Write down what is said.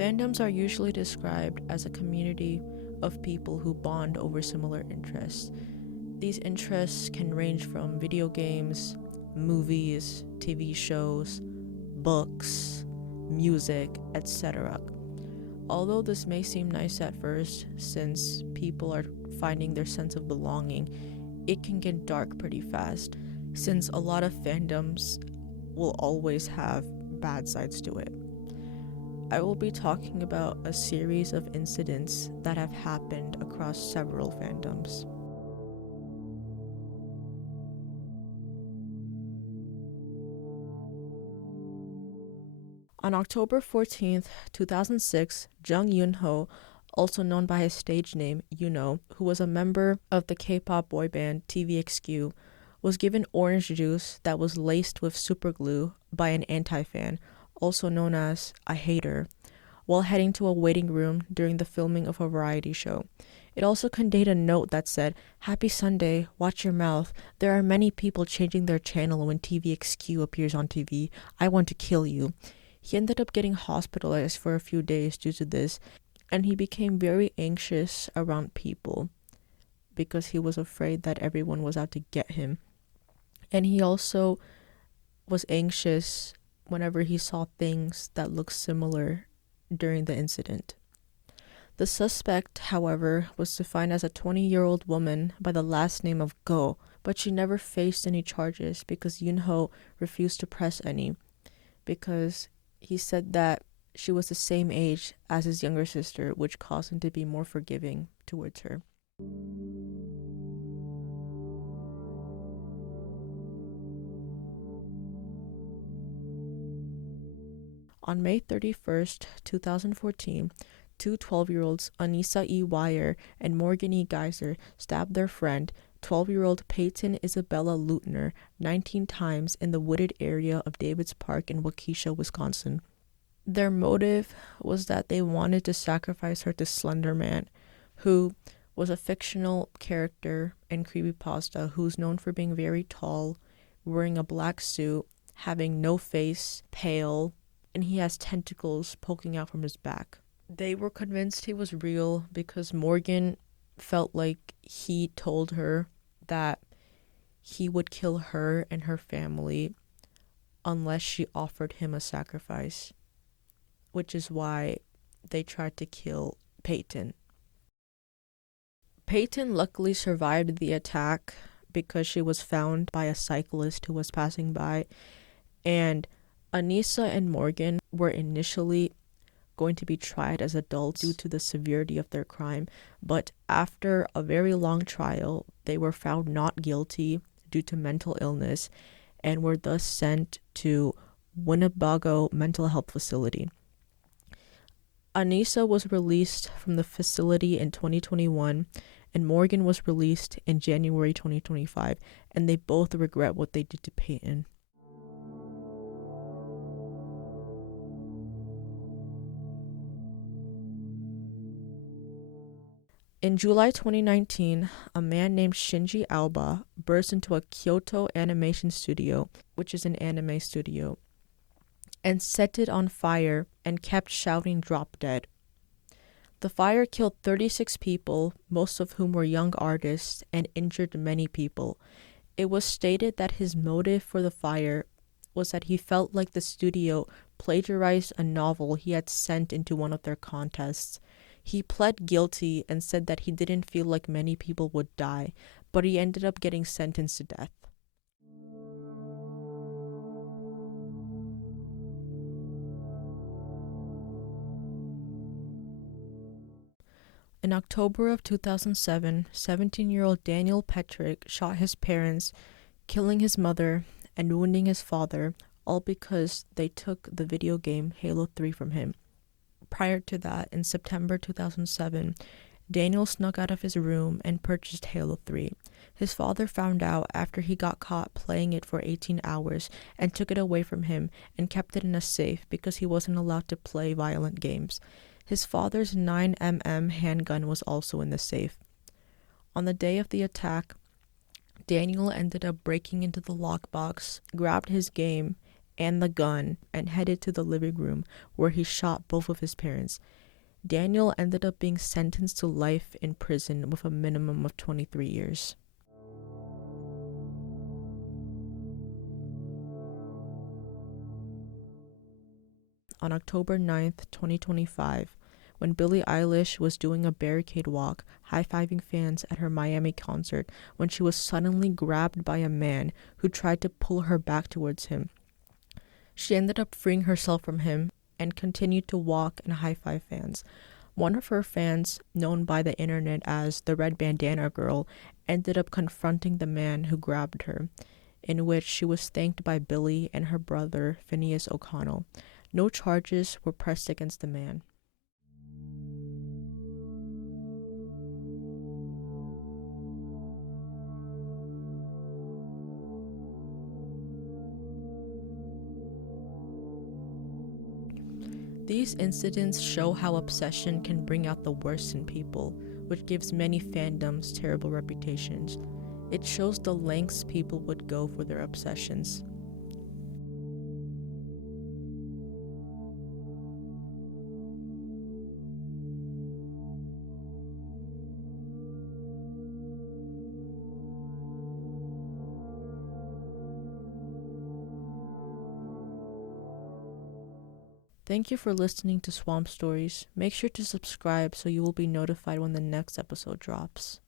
Fandoms are usually described as a community of people who bond over similar interests. These interests can range from video games, movies, TV shows, books, music, etc. Although this may seem nice at first, since people are finding their sense of belonging, it can get dark pretty fast, since a lot of fandoms will always have bad sides to it. I will be talking about a series of incidents that have happened across several fandoms. On October 14th, 2006, Jung Yoon-ho, also known by his stage name Yuno, who was a member of the K-pop boy band TVXQ, was given orange juice that was laced with superglue by an anti-fan, also known as a hater, while heading to a waiting room during the filming of a variety show. It also contained a note that said, "Happy Sunday, watch your mouth. There are many people changing their channel when TVXQ appears on TV. I want to kill you." He ended up getting hospitalized for a few days due to this, and he became very anxious around people because he was afraid that everyone was out to get him. And he also was anxious whenever he saw things that looked similar during the incident. The suspect, however, was defined as a 20-year-old woman by the last name of Go, but she never faced any charges because Yoon-ho refused to press any, because he said that she was the same age as his younger sister, which caused him to be more forgiving towards her. On May 31st, 2014, two 12-year-olds, Anissa E. Wire and Morgan E. Geyser, stabbed their friend, 12-year-old Peyton Isabella Leutner, 19 times in the wooded area of Davids Park in Waukesha, Wisconsin. Their motive was that they wanted to sacrifice her to Slender Man, who was a fictional character in creepypasta who's known for being very tall, wearing a black suit, having no face, pale, and he has tentacles poking out from his back. They were convinced he was real because Morgan felt like he told her that he would kill her and her family unless she offered him a sacrifice, which is why they tried to kill Peyton. Peyton luckily survived the attack because she was found by a cyclist who was passing by, and Anissa and Morgan were initially going to be tried as adults due to the severity of their crime, but after a very long trial, they were found not guilty due to mental illness and were thus sent to Winnebago Mental Health Facility. Anissa was released from the facility in 2021, and Morgan was released in January 2025, and they both regret what they did to Peyton. In July 2019, a man named Shinji Aoba burst into a Kyoto animation studio, which is an anime studio, and set it on fire and kept shouting "Drop Dead." The fire killed 36 people, most of whom were young artists, and injured many people. It was stated that his motive for the fire was that he felt like the studio plagiarized a novel he had sent into one of their contests. He pled guilty and said that he didn't feel like many people would die, but he ended up getting sentenced to death. In October of 2007, 17-year-old Daniel Petrick shot his parents, killing his mother and wounding his father, all because they took the video game Halo 3 from him. Prior to that, in September 2007, Daniel snuck out of his room and purchased Halo 3. His father found out after he got caught playing it for 18 hours and took it away from him and kept it in a safe because he wasn't allowed to play violent games. His father's 9mm handgun was also in the safe. On the day of the attack, Daniel ended up breaking into the lockbox, grabbed his game, and the gun and headed to the living room where he shot both of his parents. Daniel ended up being sentenced to life in prison with a minimum of 23 years. On October 9th, 2025, when Billie Eilish was doing a barricade walk, high-fiving fans at her Miami concert, when she was suddenly grabbed by a man who tried to pull her back towards him. She ended up freeing herself from him and continued to walk and high-five fans. One of her fans, known by the internet as the Red Bandana Girl, ended up confronting the man who grabbed her, in which she was thanked by Billie and her brother, Phineas O'Connell. No charges were pressed against the man. These incidents show how obsession can bring out the worst in people, which gives many fandoms terrible reputations. It shows the lengths people would go for their obsessions. Thank you for listening to Swamp Stories. Make sure to subscribe so you will be notified when the next episode drops.